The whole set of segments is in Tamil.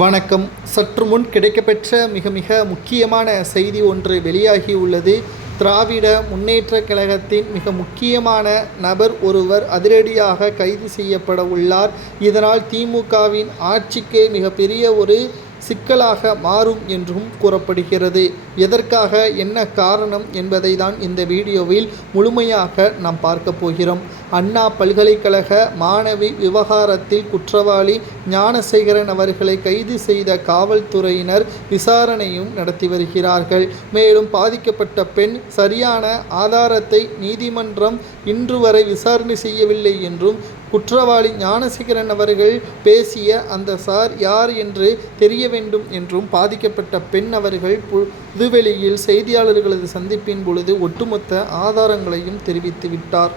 வணக்கம். சற்று முன் கிடைக்கப்பெற்ற மிக முக்கியமான செய்தி ஒன்று வெளியாகியுள்ளது. திராவிட முன்னேற்றக் கழகத்தின் மிக முக்கியமான நபர் ஒருவர் அதிரடியாக கைது செய்யப்பட உள்ளார். இதனால் திமுகவின் ஆட்சிக்கு மிகப்பெரிய ஒரு சிக்கலாக மாறும் என்றும் கூறப்படுகிறது. எதற்காக, என்ன காரணம் என்பதை தான் இந்த வீடியோவில் முழுமையாக நாம் பார்க்க போகிறோம். அண்ணா பல்கலைக்கழக மாணவி விவகாரத்தில் குற்றவாளி ஞானசேகரன் அவர்களை கைது செய்த காவல்துறையினர் விசாரணையும் நடத்தி வருகிறார்கள். மேலும் பாதிக்கப்பட்ட பெண் சரியான ஆதாரத்தை நீதிமன்றம் இன்று வரை விசாரணை செய்யவில்லை என்றும், குற்றவாளி ஞானசேகரன் அவர்கள் பேசிய அந்த சார் யார் என்று தெரிய வேண்டும் என்றும் பாதிக்கப்பட்ட பெண் அவர்கள் புதுவெளியில் செய்தியாளர்களது சந்திப்பின் பொழுது ஒட்டுமொத்த ஆதாரங்களையும் தெரிவித்து விட்டார்.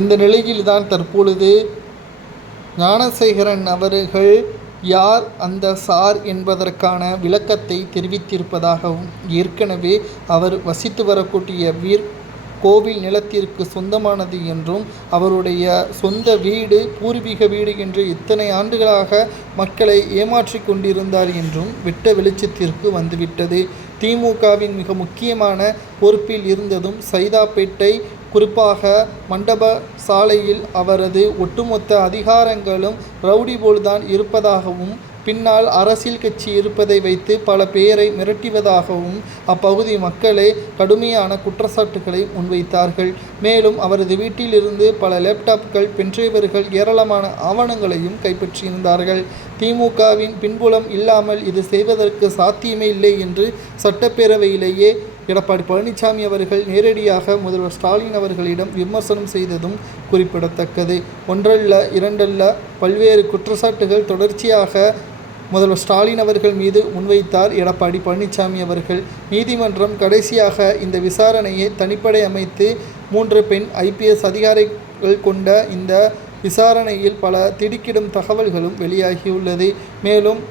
இந்த நிலையில்தான் தற்பொழுது ஞானசேகரன் அவர்கள் யார் அந்த சார் என்பதற்கான விளக்கத்தை தெரிவித்திருப்பதாகவும், ஏற்கனவே அவர் வசித்து வரக்கூடிய கோவில் நிலத்திற்கு சொந்தமானது என்றும், அவருடைய சொந்த வீடு பூர்வீக வீடு என்று இத்தனை ஆண்டுகளாக மக்களை ஏமாற்றி கொண்டிருந்தார் என்றும் வெட்ட வெளிச்சத்திற்கு வந்துவிட்டது. திமுகவின் மிக முக்கியமான பொறுப்பில் இருந்ததும் சைதாப்பேட்டை, குறிப்பாக மண்டப சாலையில் அவரது ஒட்டுமொத்த அதிகாரங்களும் ரவுடி போல்தான் இருப்பதாகவும், பின்னால் அரசியல் கட்சி இருப்பதை வைத்து பல பேரை மிரட்டுவதாகவும் அப்பகுதி மக்களே கடுமையான குற்றச்சாட்டுகளை முன்வைத்தார்கள். மேலும் அவரது வீட்டிலிருந்து பல லேப்டாப்கள், பென்ட்ரைவர்கள், ஏராளமான ஆவணங்களையும் கைப்பற்றியிருந்தார்கள். திமுகவின் பின்புலம் இல்லாமல் இது செய்வதற்கு சாத்தியமே இல்லை என்று சட்டப்பேரவையிலேயே எடப்பாடி பழனிசாமி அவர்கள் நேரடியாக முதல்வர் ஸ்டாலின் அவர்களிடம் விமர்சனம் செய்ததும் குறிப்பிடத்தக்கது. ஒன்றல்ல இரண்டல்ல பல்வேறு குற்றச்சாட்டுகள் தொடர்ச்சியாக முதல்வர் ஸ்டாலின் அவர்கள் மீது முன்வைத்தார் எடப்பாடி பழனிசாமி அவர்கள். நீதிமன்றம் கடைசியாக இந்த விசாரணையை தனிப்படை அமைத்து 3 பெண் IPS அதிகாரிகள் கொண்ட இந்த விசாரணையில் பல திடுக்கிடும் தகவல்களும் வெளியாகியுள்ளது. மேலும்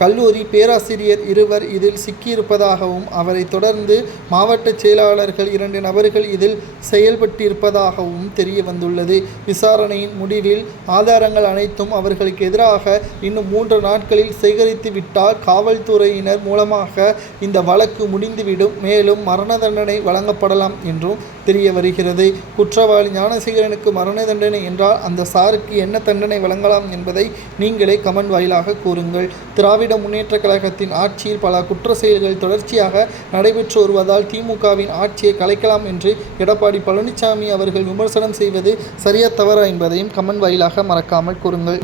கல்லூரி பேராசிரியர் 2 இதில் சிக்கியிருப்பதாகவும், அவரை தொடர்ந்து மாவட்ட செயலாளர்கள் 2 நபர்கள் இதில் செயல்பட்டிருப்பதாகவும் தெரிய வந்துள்ளது. விசாரணையின் முடிவில் ஆதாரங்கள் அனைத்தும் அவர்களுக்கு எதிராக இன்னும் 3 நாட்களில் சேகரித்து விட்டால் காவல்துறையினர் மூலமாக இந்த வழக்கு முடிந்துவிடும். மேலும் மரண தண்டனை வழங்கப்படலாம் என்றும் தெரிய வருகிறது. குற்றவாளி ஞானசேகரனுக்கு மரண தண்டனை என்றால் அந்த சாருக்கு என்ன தண்டனை வழங்கலாம் என்பதை நீங்களே கமெண்ட் வாயிலாக கூறுங்கள். திராவிட முன்னேற்றக் கழகத்தின் ஆட்சியில் பல குற்ற செயல்கள் தொடர்ச்சியாக நடைபெற்று வருவதால் திமுகவின் ஆட்சியை கலைக்கலாம் என்று எடப்பாடி பழனிசாமி அவர்கள் விமர்சனம் செய்வது சரியா தவறா என்பதையும் கமெண்ட் வாயிலாக மறக்காமல் கூறுங்கள்.